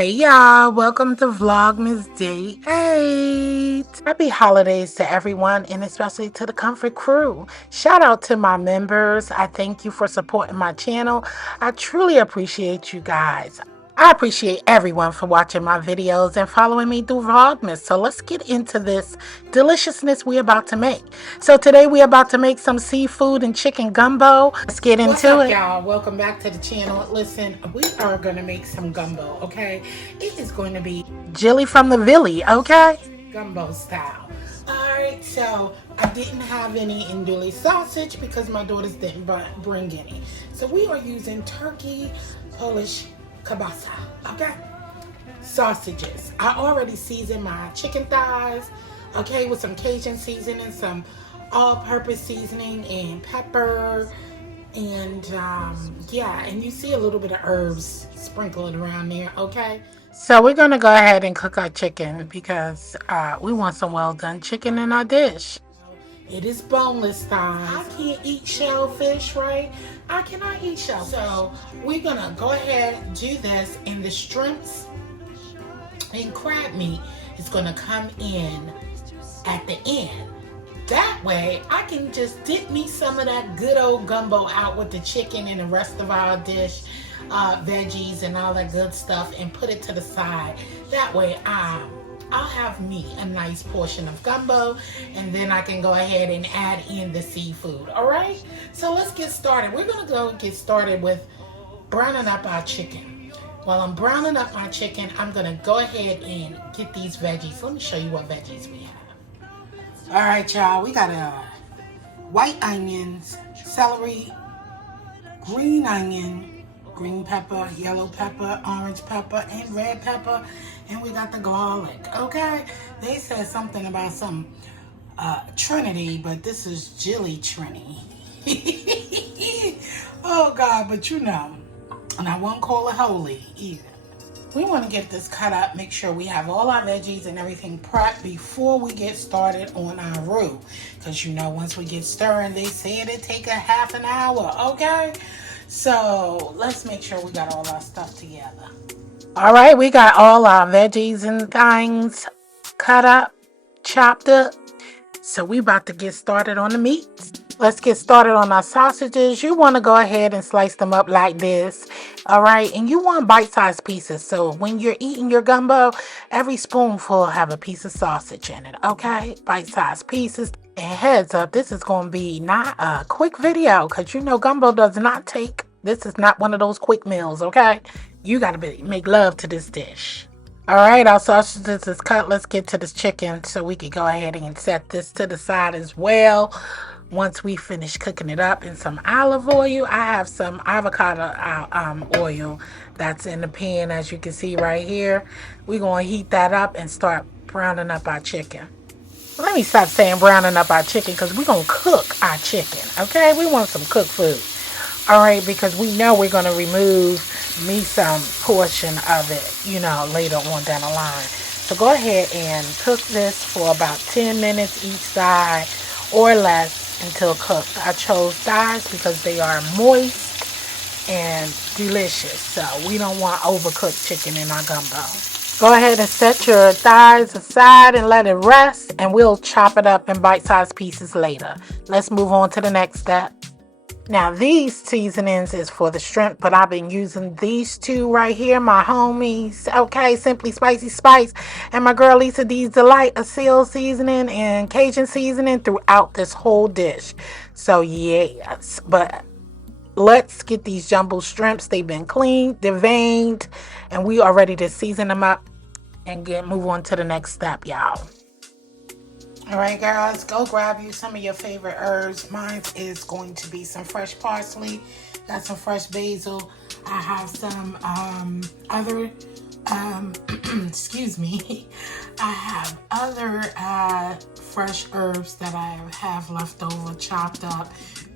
Hey y'all, welcome to Vlogmas Day 8. Happy holidays to everyone and especially to the Comfort crew. Shout out to my members. I thank you for supporting my channel. I truly appreciate you guys. I appreciate everyone for watching my videos and following me through Vlogmas. So let's get into this deliciousness we're about to make. So today we're about to make some seafood and chicken gumbo. Let's get into it. What's up, y'all? Welcome back to the channel. Listen, we are going to make some gumbo, okay? It is going to be Jilly from the Villy, okay? Gumbo style. Alright, so I didn't have any andouille sausage because my daughters didn't bring any. So we are using turkey, Polish kielbasa, okay? Sausages. I already seasoned my chicken thighs, okay, with some Cajun seasoning, some all-purpose seasoning, and pepper, and yeah, and you see a little bit of herbs sprinkled around there, okay? So we're gonna go ahead and cook our chicken because we want some well done chicken in our dish. It is boneless thighs. I can't eat shellfish, right? I cannot eat shellfish. So we're gonna go ahead and do this, and the shrimps and crab meat is gonna come in at the end. That way I can just dip me some of that good old gumbo out with the chicken and the rest of our dish, veggies and all that good stuff, and put it to the side. That way I'll have me a nice portion of gumbo, and then I can go ahead and add in the seafood. All right, so let's get started. We're gonna go get started with browning up our chicken. While I'm browning up my chicken, I'm gonna go ahead and get these veggies. Let me show you what veggies we have. All right, y'all, we got white onions, celery, green onion, green pepper, yellow pepper, orange pepper, and red pepper, and we got the garlic, okay? They said something about some Trinity, but this is Jilly Trinity. Oh, God, but you know, and I won't call it holy either. We want to get this cut up, make sure we have all our veggies and everything prepped before we get started on our roux. Because you know, once we get stirring, they say it'll take a half an hour, okay? So let's make sure we got all our stuff together. All right, we got all our veggies and things cut up, chopped up. So we about to get started on the meats. Let's get started on our sausages. You want to go ahead and slice them up like this. All right, and you want bite-sized pieces. So when you're eating your gumbo, every spoonful will have a piece of sausage in it. Okay, bite-sized pieces. And heads up, this is going to be not a quick video because you know gumbo does not take. This is not one of those quick meals. Okay, you got to make love to this dish. All right, our sausages is cut. Let's get to this chicken so we can go ahead and set this to the side as well. Once we finish cooking it up in some olive oil, I have some avocado oil that's in the pan, as you can see right here. We're going to heat that up and start browning up our chicken. Let me stop saying browning up our chicken because we're going to cook our chicken, okay? We want some cooked food. All right, because we know we're going to remove me some portion of it, you know, later on down the line. So go ahead and cook this for about 10 minutes each side or less until cooked. I chose thighs because they are moist and delicious. So we don't want overcooked chicken in our gumbo. Go ahead and set your thighs aside and let it rest, and we'll chop it up in bite-sized pieces later. Let's move on to the next step. Now these seasonings is for the shrimp, but I've been using these two right here, my homies, okay, Simply Spicy Spice, and my girl Lisa D's Delight, a seal seasoning and Cajun seasoning throughout this whole dish. So yes, but let's get these jumbo shrimps. They've been cleaned, deveined, and we are ready to season them up and move on to the next step, y'all. All right, guys, go grab you some of your favorite herbs. Mine is going to be some fresh parsley. Got some fresh basil. I have some other, excuse me. I have other fresh herbs that I have left over, chopped up,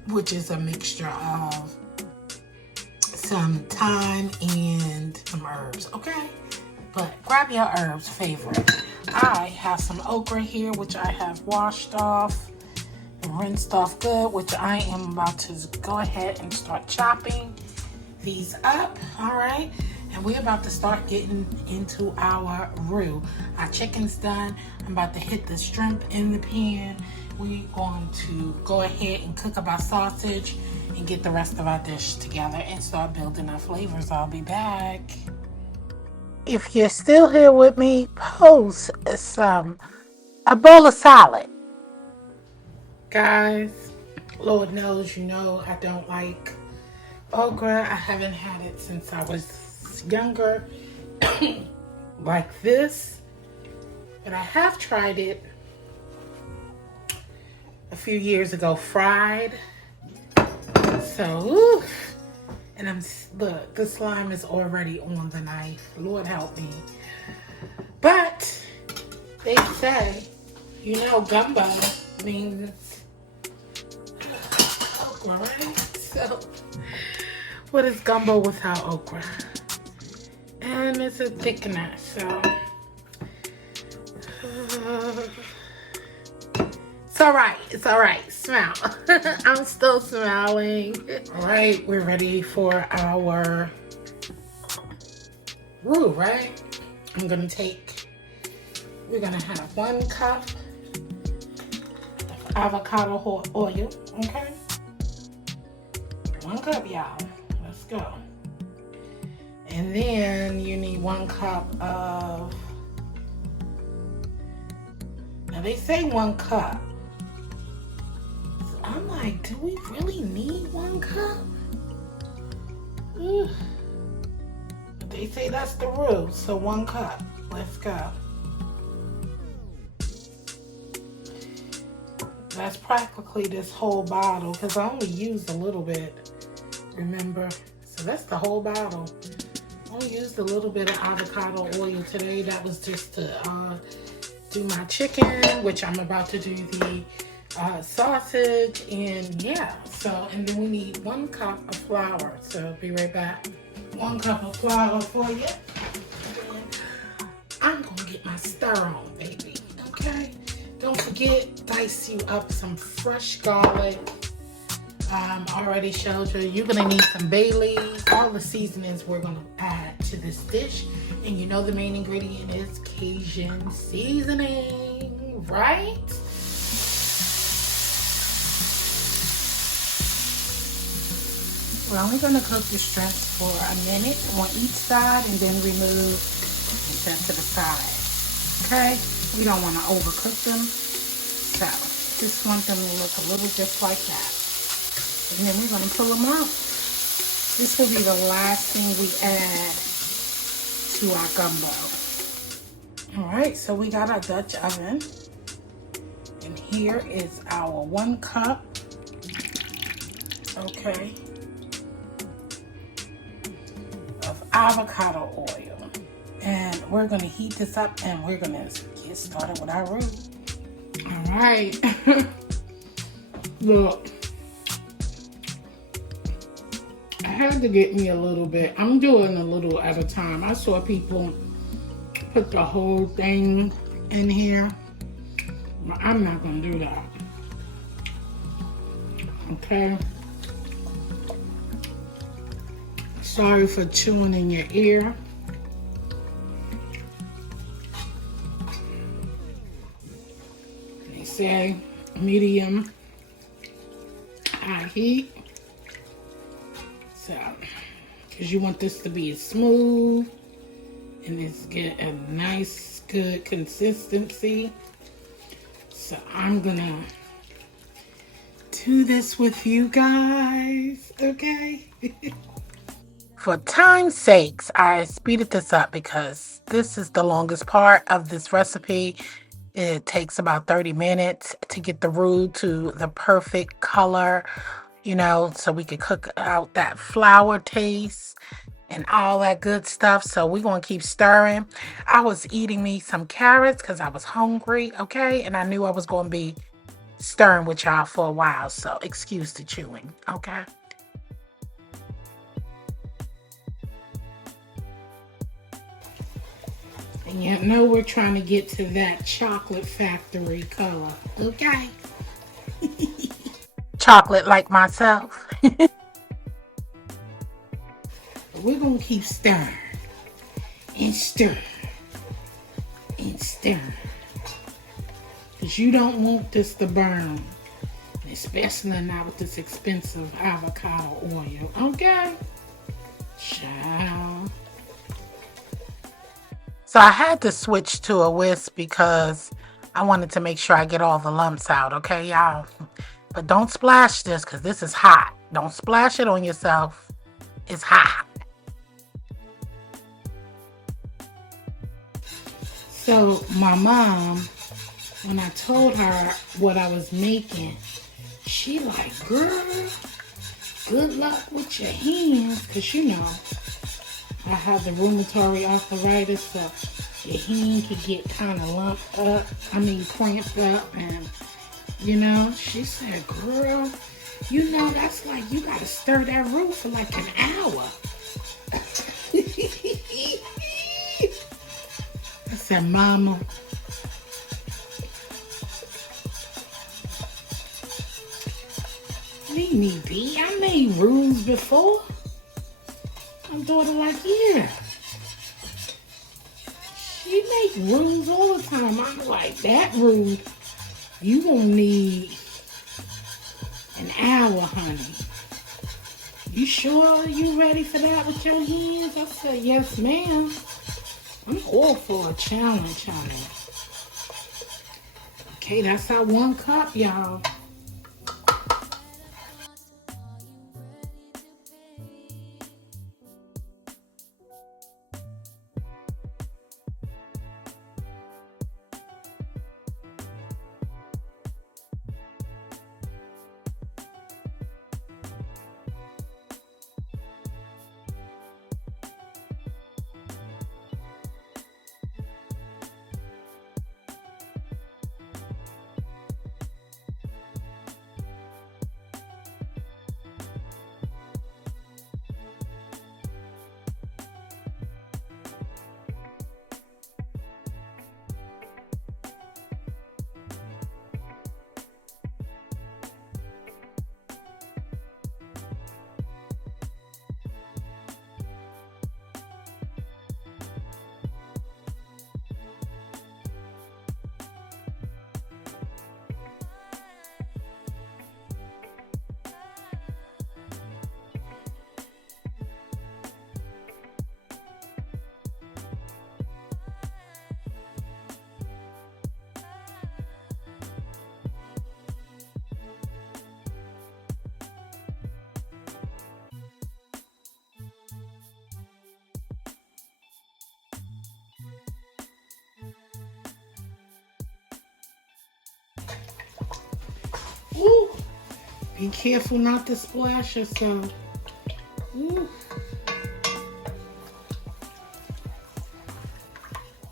which is a mixture of some thyme and some herbs, okay? But grab your herbs favorite. I have some okra here, which I have washed off and rinsed off good, which I am about to go ahead and start chopping these up, all right? And we're about to start getting into our roux. Our chicken's done. I'm about to hit the shrimp in the pan. We're going to go ahead and cook up our sausage and get the rest of our dish together and start building our flavors. I'll be back. If you're still here with me, post a bowl of salad. Guys, Lord knows you know I don't like okra. I haven't had it since I was younger like this, but I have tried it a few years ago fried. So, ooh, and look, the slime is already on the knife. Lord help me. But they say, you know, gumbo means okra, right? So, what is gumbo without okra? And it's a thickener, so it's all right. It's all right. Smell. I'm still smiling. All right, we're ready for our roux, right? We're gonna have 1 cup of avocado oil, okay? 1 cup, y'all. Let's go. And then you need 1 cup of, now they say 1 cup. So I'm like, do we really need 1 cup? Ugh. But they say that's the roux, so 1 cup. Let's go. That's practically this whole bottle because I only used a little bit, remember? So that's the whole bottle. I only used a little bit of avocado oil today. That was just to do my chicken, which I'm about to do the sausage, and yeah. So, and then we need 1 cup of flour. So be right back. 1 cup of flour for you. And I'm gonna get my stir on, baby. Okay. Don't forget, dice you up some fresh garlic. Already showed you. You're gonna need some bay leaves. All the seasonings we're gonna add to this dish, and you know the main ingredient is Cajun seasoning, right? We're only gonna cook the shrimps for a minute on each side, and then remove and set to the side. Okay, we don't want to overcook them, so just want them to look a little just like that. And then we're going to pull them out. This will be the last thing we add to our gumbo. All right, so we got our Dutch oven, and here is our 1 cup, okay, of avocado oil. And we're gonna heat this up and we're gonna get started with our roux. All right. Look, I had to get me a little bit. I'm doing a little at a time. I saw people put the whole thing in here, but I'm not gonna do that. Okay. Sorry for chewing in your ear. Say medium high heat, so because you want this to be smooth and it's get a nice good consistency. So I'm gonna do this with you guys, okay? For time's sakes, I speeded this up because this is the longest part of this recipe. It takes about 30 minutes to get the roux to the perfect color, you know, so we can cook out that flour taste and all that good stuff. So we're going to keep stirring. I was eating me some carrots because I was hungry, okay? And I knew I was going to be stirring with y'all for a while, so excuse the chewing, okay? And you know we're trying to get to that chocolate factory color, okay? Chocolate like myself. We're gonna keep stirring. and stir. And stir. Because you don't want this to burn. Especially not with this expensive avocado oil. Okay? Ciao. So I had to switch to a whisk because I wanted to make sure I get all the lumps out. Okay, y'all? But don't splash this because this is hot. Don't splash it on yourself. It's hot. So my mom, when I told her what I was making, she like, girl, good luck with your hands. Because, you know, I have the rheumatoid arthritis, so your hand could get kind of lumped up. Cramped up. And, you know, she said, girl, you know, that's like, you got to stir that roux for like an hour. I said, Mama, leave me be. I made roux before. My daughter like, yeah. She make roux all the time. I'm like, that roux, you gonna need an hour, honey. You sure you ready for that with your hands? I said, yes, ma'am. I'm all for a challenge, honey. Okay, that's our 1 cup, y'all. Ooh, be careful not to splash yourself. Ooh.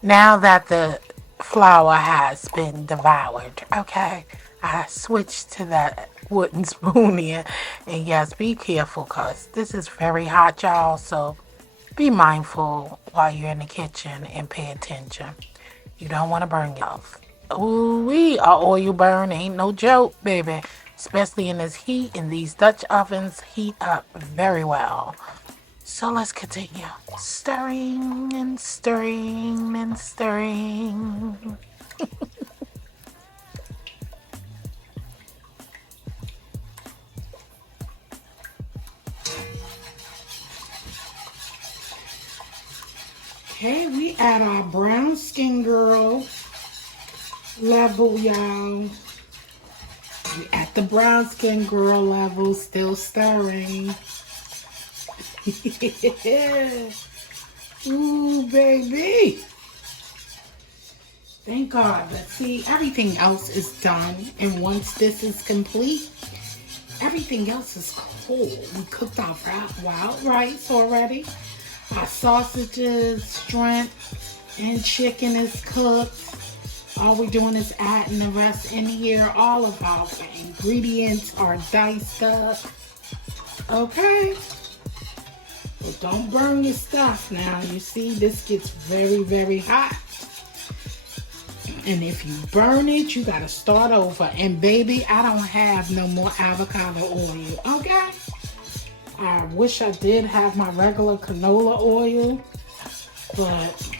Now that the flour has been devoured, okay, I switched to that wooden spoon here. And yes, be careful because this is very hot, y'all. So be mindful while you're in the kitchen and pay attention. You don't want to burn yourself. Ooh, our oil burn ain't no joke, baby. Especially in this heat, and these Dutch ovens heat up very well. So let's continue. Stirring and stirring and stirring. Okay, we at our brown skin girl level, y'all. We at the brown skin girl level, still stirring. Ooh, baby. Thank God. But see, everything else is done. And once this is complete, everything else is cold. We cooked our wild rice already. Our sausages, shrimp, and chicken is cooked. All we're doing is adding the rest in here. All of our ingredients are diced up. Okay? But don't burn your stuff now. You see, this gets very, very hot. And if you burn it, you got to start over. And baby, I don't have no more avocado oil. Okay? I wish I did have my regular canola oil. But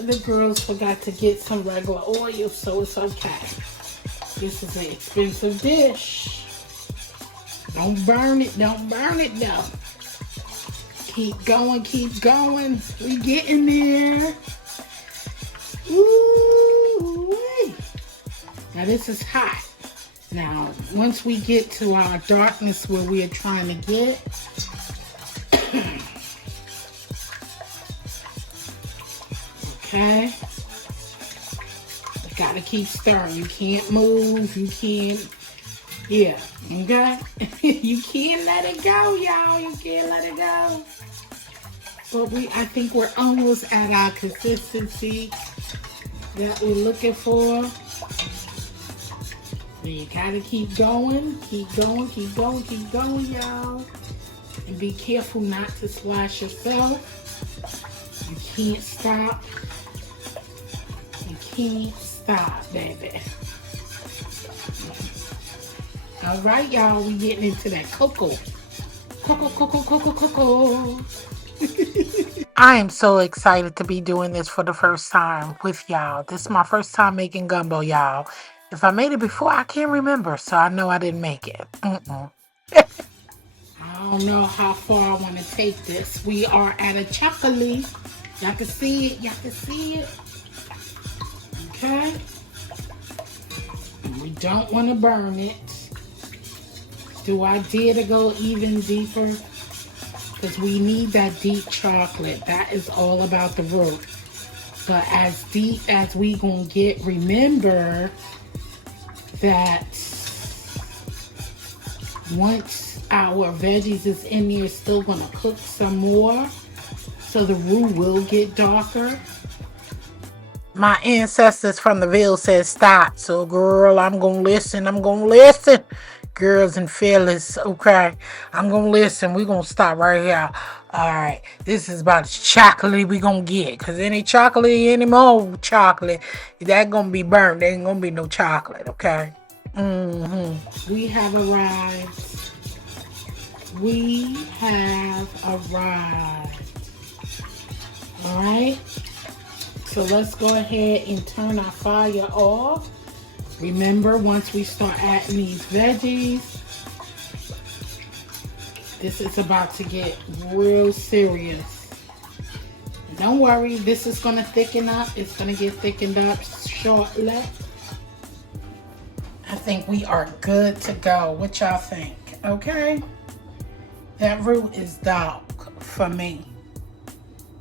the girls forgot to get some regular oil, so it's okay. This is an expensive dish. Don't burn it, don't burn it though. Keep going, keep going. We getting there. Ooh. Now this is hot. Now, once we get to our darkness where we are trying to get, okay, you gotta keep stirring. You can't move. You can't, yeah, okay? You can't let it go, y'all. You can't let it go. But I think we're almost at our consistency that we're looking for. You gotta keep going, keep going, keep going, keep going, y'all. And be careful not to splash yourself. You can't stop. You can't stop, baby. All right, y'all, we getting into that cocoa. Cocoa. I am so excited to be doing this for the first time with y'all. This is my first time making gumbo, y'all. If I made it before, I can't remember, so I know I didn't make it. I don't know how far I want to take this. We are at a chocolate. Y'all can see it. Y'all can see it. Okay. And we don't want to burn it. Do I dare to go even deeper? Because we need that deep chocolate. That is all about the root. But as deep as we gonna get, remember that once our veggies is in there, it's still gonna cook some more. So the roux will get darker. My ancestors from the Ville said stop. So girl, I'm gonna listen. I'm gonna listen. Girls and fellas, okay? I'm gonna listen. We're gonna stop right here. Alright. This is about as chocolate we gonna get. Cause any chocolate, any more chocolate, that gonna be burnt. There ain't gonna be no chocolate, okay? We have arrived. We have arrived. Alright. So let's go ahead and turn our fire off. Remember, once we start adding these veggies, this is about to get real serious. Don't worry, this is going to thicken up. It's going to get thickened up shortly. I think we are good to go. What y'all think? Okay? That roux is dark for me.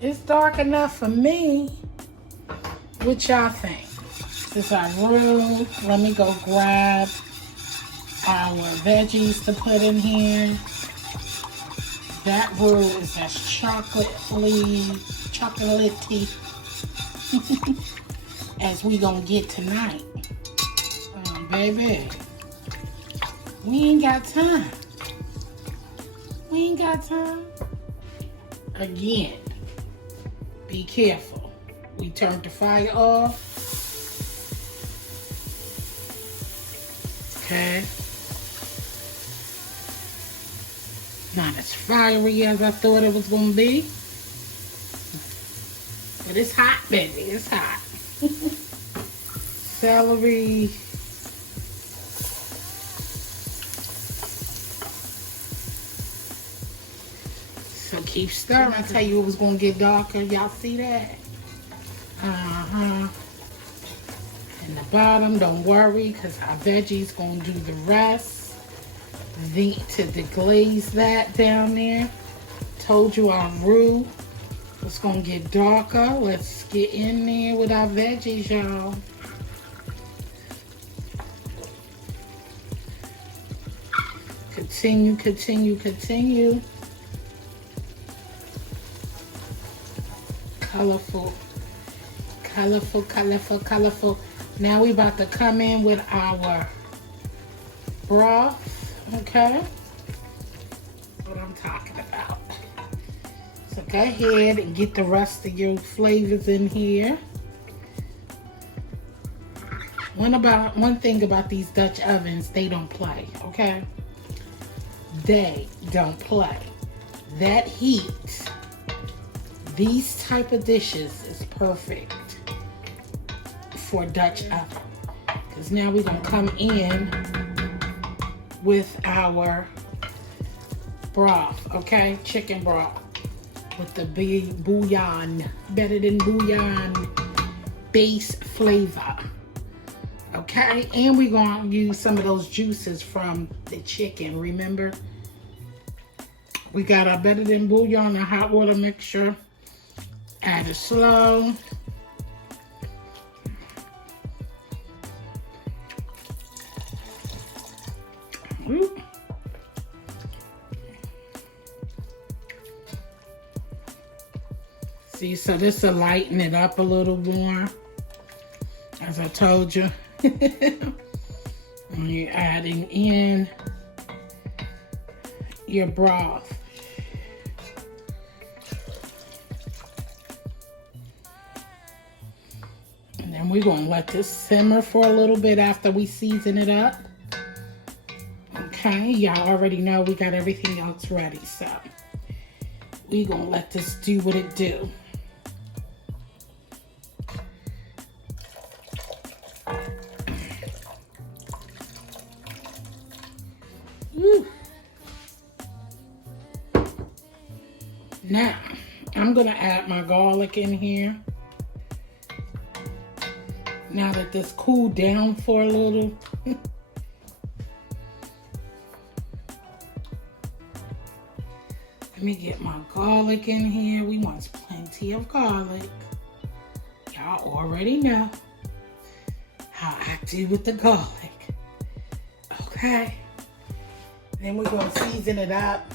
It's dark enough for me. What y'all think? This is our roux. Let me go grab our veggies to put in here. That roux is as chocolatey as we gonna get tonight. Baby, we ain't got time. We ain't got time. Again, be careful. We turned the fire off. Okay. Not as fiery as I thought it was going to be. But it's hot, baby. It's hot. Celery. So keep stirring. I tell you it was going to get darker. Y'all see that? In the bottom, don't worry, because our veggies going to do the rest. To deglaze that down there. Told you our roux was going to get darker. Let's get in there with our veggies, y'all. Continue, continue, continue. Colorful. Colorful, colorful, colorful. Now we about to come in with our broth, okay? That's what I'm talking about. So go ahead and get the rest of your flavors in here. One thing about these Dutch ovens, they don't play, okay? They don't play. that heat, these type of dishes is perfect for Dutch oven. Because now we're going to come in with our broth, okay? Chicken broth with the big bouillon, better than bouillon base flavor, okay? And we're going to use some of those juices from the chicken, remember? We got our better than bouillon and hot water mixture. Add it slow. Ooh. See, so this will lighten it up a little more, as I told you. And you're adding in your broth. And then we're going to let this simmer for a little bit after we season it up. Okay, y'all already know we got everything else ready, so we're going to let this do what it do. Woo. Now, I'm going to add my garlic in here. Now that this cooled down for a little. Let me get my garlic in here. We want plenty of garlic. Y'all already know how I do with the garlic. Okay. Then we're going to season it up.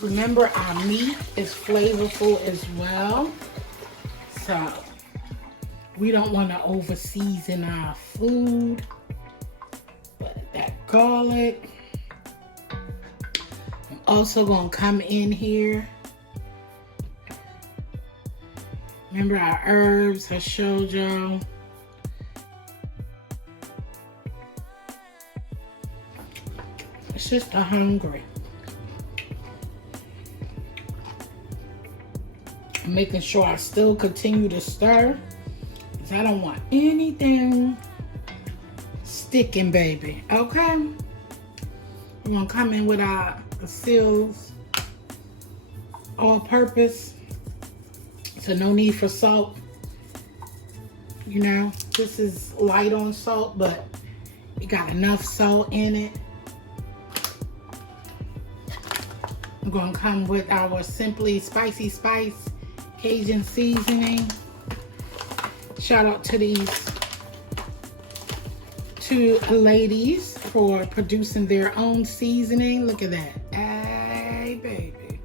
Remember, our meat is flavorful as well. So we don't want to over season our food. But that garlic. I'm also going to come in here. Remember our herbs I showed y'all. It's just a hungry. I'm making sure I still continue to stir, because I don't want anything sticking, baby. Okay? We're going to come in with our seals, all-purpose, so no need for salt. You know, this is light on salt, but it got enough salt in it. I'm going to come with our Simply Spicy Spice Cajun seasoning. Shout out to these two ladies for producing their own seasoning. Look at that. Hey, baby.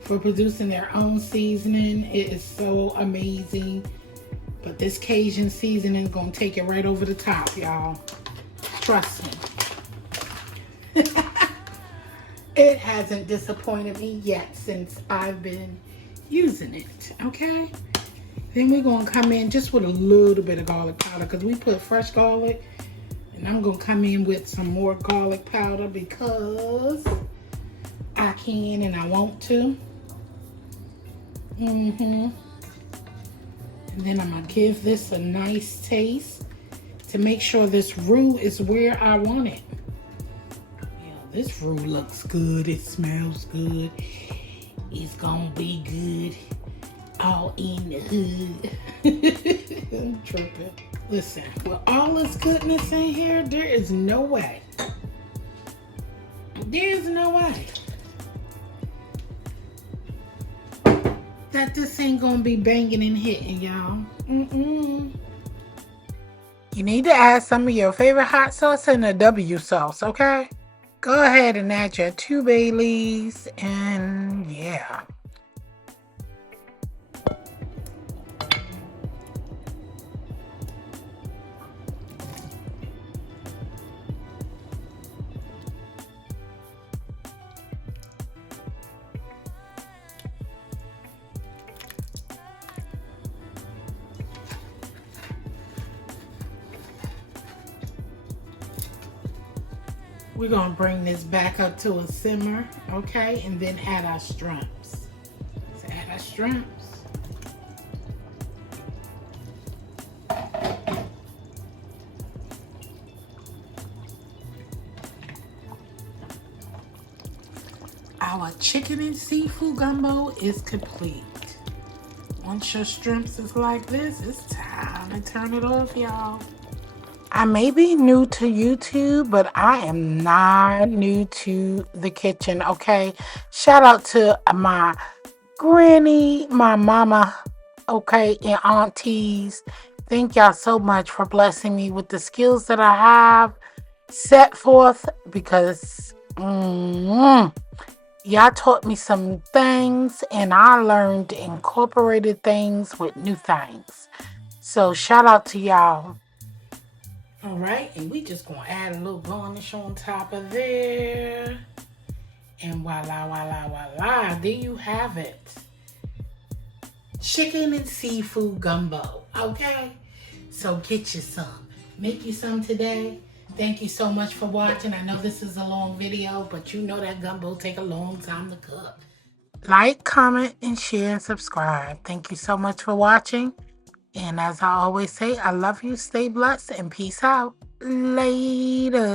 For producing their own seasoning. It is so amazing. But this Cajun seasoning is going to take it right over the top, y'all. Trust me. It hasn't disappointed me yet since I've been using it, okay? Then we're going to come in just with a little bit of garlic powder, because we put fresh garlic. And I'm going to come in with some more garlic powder because I can and I want to. And then I'm going to give this a nice taste to make sure this roux is where I want it. This roux looks good. It smells good. It's gonna be good all in the hood. I'm tripping. Listen, with all this goodness in here, there is no way. There's no way that this ain't gonna be banging and hitting, y'all. You need to add some of your favorite hot sauce in a W sauce, okay? Go ahead and add your 2 bay leaves, and yeah. We're gonna bring this back up to a simmer, okay? And then add our shrimps. Let's add our shrimps. Our chicken and seafood gumbo is complete. Once your shrimps is like this, it's time to turn it off, y'all. I may be new to YouTube, but I am not new to the kitchen, okay? Shout out to my granny, my mama, okay, and aunties. Thank y'all so much for blessing me with the skills that I have set forth because y'all taught me some things and I learned incorporated things with new things. So shout out to y'all. All right, and we just gonna add a little garnish on top of there. And voila, voila, voila, there you have it. Chicken and seafood gumbo, okay? So get you some. Make you some today. Thank you so much for watching. I know this is a long video, but you know that gumbo take a long time to cook. Like, comment, and share, and subscribe. Thank you so much for watching. And as I always say, I love you, stay blessed, and peace out. Later.